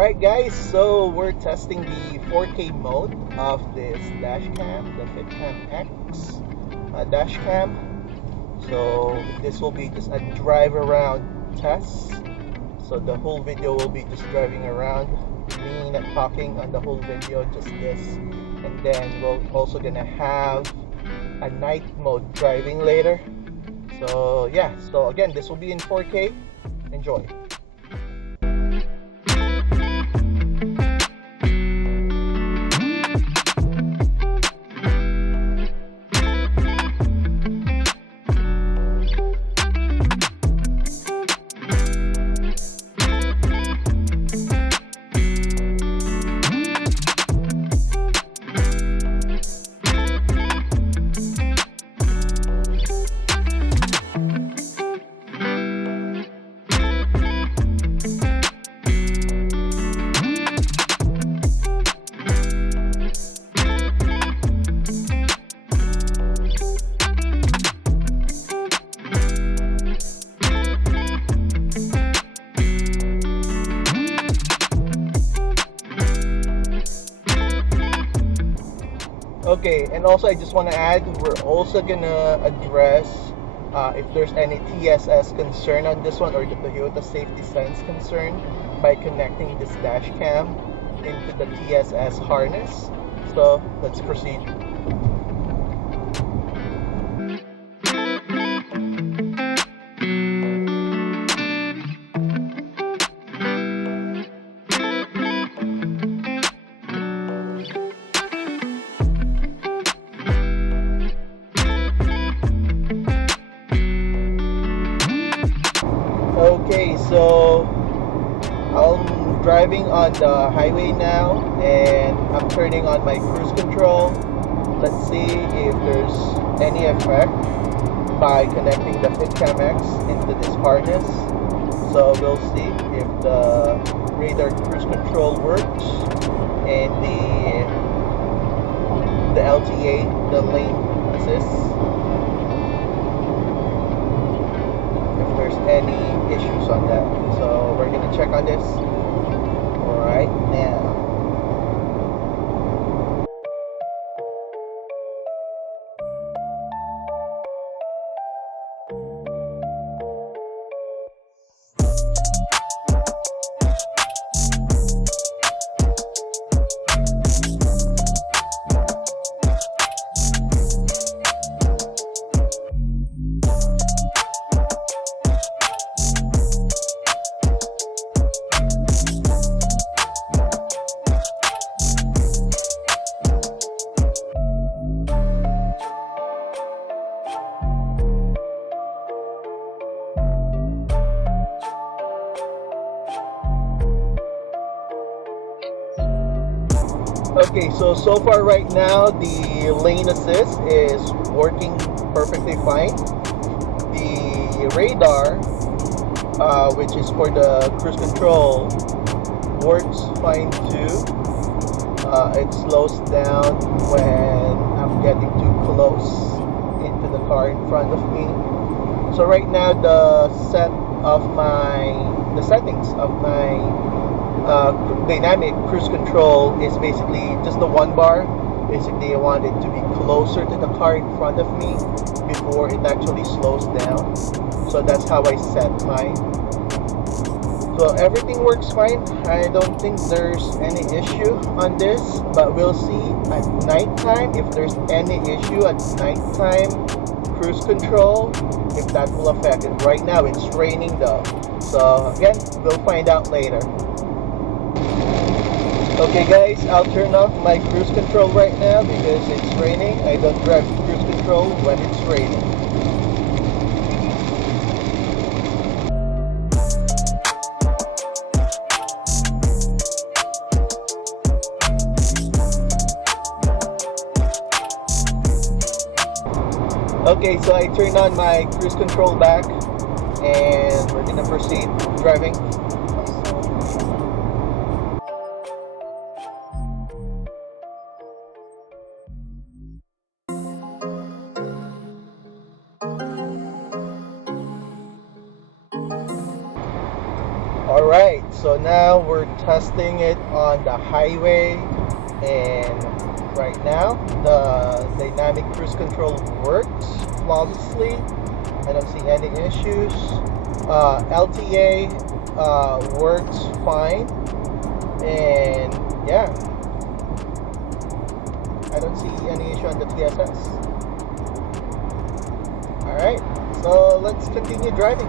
Alright guys, so we're testing the 4K mode of this dash cam, the FitcamX dash cam. So this will be just a drive around test. So the whole video will be just driving around, me not talking on the whole video, just this. And then we're also gonna have a night mode driving later. So yeah, so again, this will be in 4K. Enjoy. Okay, and also I just want to add, we're also gonna address if there's any TSS concern on this one, or the Toyota safety sense concern, by connecting this dash cam into the TSS harness. So let's proceed. Okay, so I'm driving on the highway now and I'm turning on my cruise control. Let's see if there's any effect by connecting the FitcamX into this harness. So we'll see if the radar cruise control works and the LTA, the lane assist, any issues on that. So we're gonna check on this right now. Okay, so far right now the lane assist is working perfectly fine. The radar, which is for the cruise control, works fine too. It slows down when I'm getting too close into the car in front of me. So right now the settings of my dynamic cruise control is basically just the one bar. Basically I want it to be closer to the car in front of me before it actually slows down. So that's how I set mine. So everything works fine. I don't think there's any issue on this, but we'll see at nighttime if there's any issue at nighttime cruise control, if that will affect it. Right now it's raining though, so again, we'll find out later. Okay guys, I'll turn off my cruise control right now because it's raining. I don't drive cruise control when it's raining. Okay, so I turned on my cruise control back and we're gonna proceed driving. Alright, So now we're testing it on the highway, and right now the dynamic cruise control works flawlessly. I don't see any issues. LTA works fine, and yeah, I don't see any issue on the TSS. Alright, so let's continue driving.